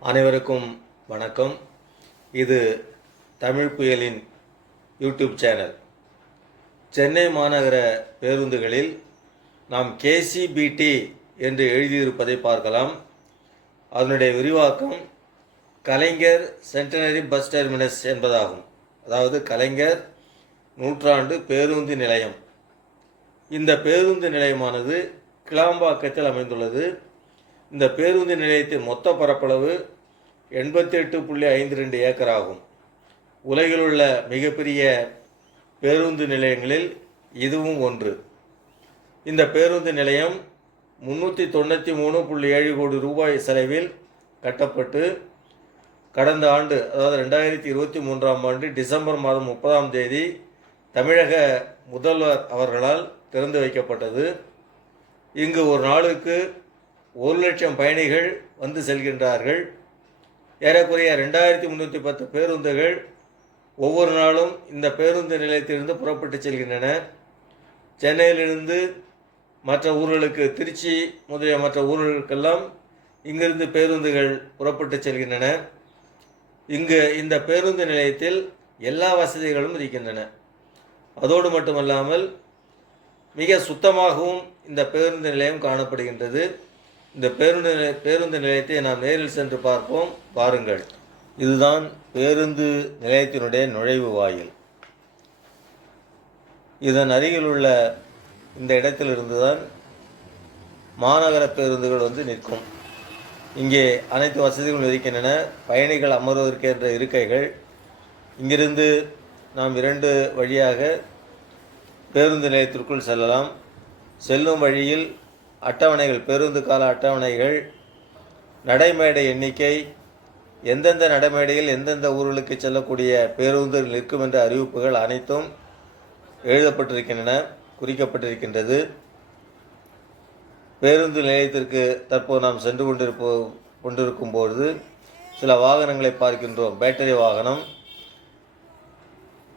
அனைவருக்கும் வணக்கம். இது தமிழ் புயலின் யூடியூப் சேனல். சென்னை மாநகர பேருந்துகளில் நாம் கேசிபிடி என்று எழுதியிருப்பதை பார்க்கலாம். அதனுடைய விரிவாக்கம் கலைஞர் சென்டனரி பஸ் டெர்மினஸ் என்பதாகும். அதாவது கலைஞர் நூற்றாண்டு பேருந்து நிலையம். இந்த பேருந்து நிலையமானது கிளாம்பாக்கத்தில் அமைந்துள்ளது. இந்த பேருந்து நிலையத்தின் மொத்த பரப்பளவு எண்பத்தி எட்டு புள்ளி ஐந்து ரெண்டு ஏக்கர் ஆகும் உலகில் உள்ள மிகப்பெரிய பேருந்து நிலையங்களில் இதுவும் ஒன்று. இந்த பேருந்து நிலையம் முந்நூற்றி தொண்ணூற்றி மூணு புள்ளி ஏழு கோடி ரூபாய் செலவில் கட்டப்பட்டு கடந்த ஆண்டு அதாவது ரெண்டாயிரத்தி இருபத்தி மூன்றாம் ஆண்டு டிசம்பர் மாதம் முப்பதாம் தேதி தமிழக முதல்வர் அவர்களால் திறந்து வைக்கப்பட்டது. இங்கு ஒரு நாளுக்கு ஒரு லட்சம் பயணிகள் வந்து செல்கின்றார்கள். ஏறக்குறைய ரெண்டாயிரத்தி முந்நூற்றி பத்து பேருந்துகள் ஒவ்வொரு நாளும் இந்த பேருந்து நிலையத்திலிருந்து புறப்பட்டு செல்கின்றன. சென்னையிலிருந்து மற்ற ஊர்களுக்கு திருச்சி முதலிய மற்ற ஊர்களுக்கெல்லாம் இங்கிருந்து பேருந்துகள் புறப்பட்டு செல்கின்றன. இங்கு இந்த பேருந்து நிலையத்தில் எல்லா வசதிகளும் இருக்கின்றன. அதோடு மட்டுமல்லாமல் மிக சுத்தமாகவும் இந்த பேருந்து நிலையம் காணப்படுகின்றது. இந்த பேருந்து நிலைய பேருந்து நிலையத்தை நாம் நேரில் சென்று பார்ப்போம். பாருங்கள். இதுதான் பேருந்து நிலையத்தினுடைய நுழைவு வாயில். இதன் அருகில் உள்ள இந்த இடத்திலிருந்து தான் மாநகர பேருந்துகள் வந்து நிற்கும். இங்கே அனைத்து வசதிகளும் இருக்கின்றன. பயணிகள் அமர்வதற்கென்ற இருக்கைகள். இங்கிருந்து நாம் இரண்டு வழியாக பேருந்து நிலையத்திற்குள் செல்லலாம். செல்லும் வழியில் அட்டவணைகள் பேருந்து கால அட்டவணைகள் நடைமேடை எண்ணிக்கை எந்தெந்த நடைமேடையில் எந்தெந்த ஊர்களுக்கு செல்லக்கூடிய பேருந்து நிற்கும் என்ற அறிவிப்புகள் அனைத்தும் எழுதப்பட்டிருக்கின்றன குறிக்கப்பட்டிருக்கின்றது. பேருந்து நிலையத்திற்கு தற்போது நாம் சென்று கொண்டிருப்போ கொண்டிருக்கும் பொழுது சில வாகனங்களை பார்க்கின்றோம். பேட்டரி வாகனம்.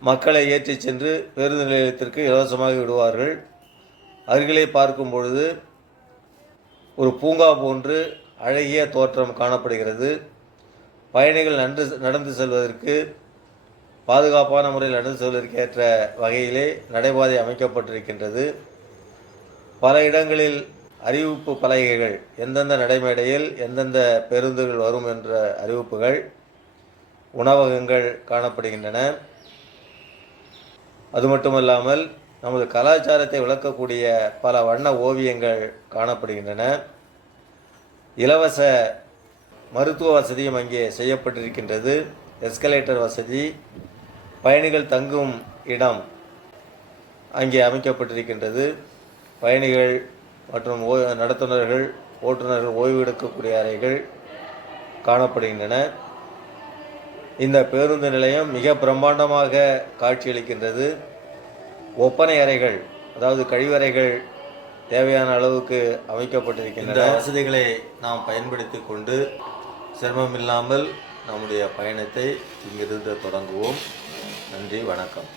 மக்களை ஏற்றிச் சென்று பேருந்து நிலையத்திற்கு இலவசமாக விடுவார்கள். அருகிலே பார்க்கும் பொழுது ஒரு பூங்கா போன்று அழகிய தோற்றம் காணப்படுகிறது. பயணிகள் நன்று நடந்து செல்வதற்கு பாதுகாப்பான முறையில் நடந்து செல்வதற்கு ஏற்ற வகையிலே நடைபாதை அமைக்கப்பட்டிருக்கின்றது. பல இடங்களில் அறிவிப்பு பலகைகள் எந்தெந்த நடைமேடையில் எந்தெந்த பேருந்துகள் வரும் என்ற அறிவிப்புகள் உணவகங்கள் காணப்படுகின்றன. அது மட்டுமல்லாமல் நமது கலாச்சாரத்தை விளக்கக்கூடிய பல வண்ண ஓவியங்கள் காணப்படுகின்றன. இலவச மருத்துவ வசதியும் அங்கே செய்யப்பட்டிருக்கின்றது. எஸ்கலேட்டர் வசதி பயணிகள் தங்கும் இடம் அங்கே அமைக்கப்பட்டிருக்கின்றது. பயணிகள் மற்றும் ஓ நடத்துனர்கள் ஓட்டுநர்கள் ஓய்வு எடுக்கக்கூடிய அறைகள் காணப்படுகின்றன. இந்த பேருந்து நிலையம் மிக பிரம்மாண்டமாக காட்சியளிக்கின்றது. ஒப்பனை அறைகள் அதாவது கழிவறைகள் தேவையான அளவுக்கு அமைக்கப்பட்டிருக்கின்ற வசதிகளை நாம் பயன்படுத்தி கொண்டு சிரமமில்லாமல் நம்முடைய பயணத்தை இங்கிருந்து தொடங்குவோம். நன்றி வணக்கம்.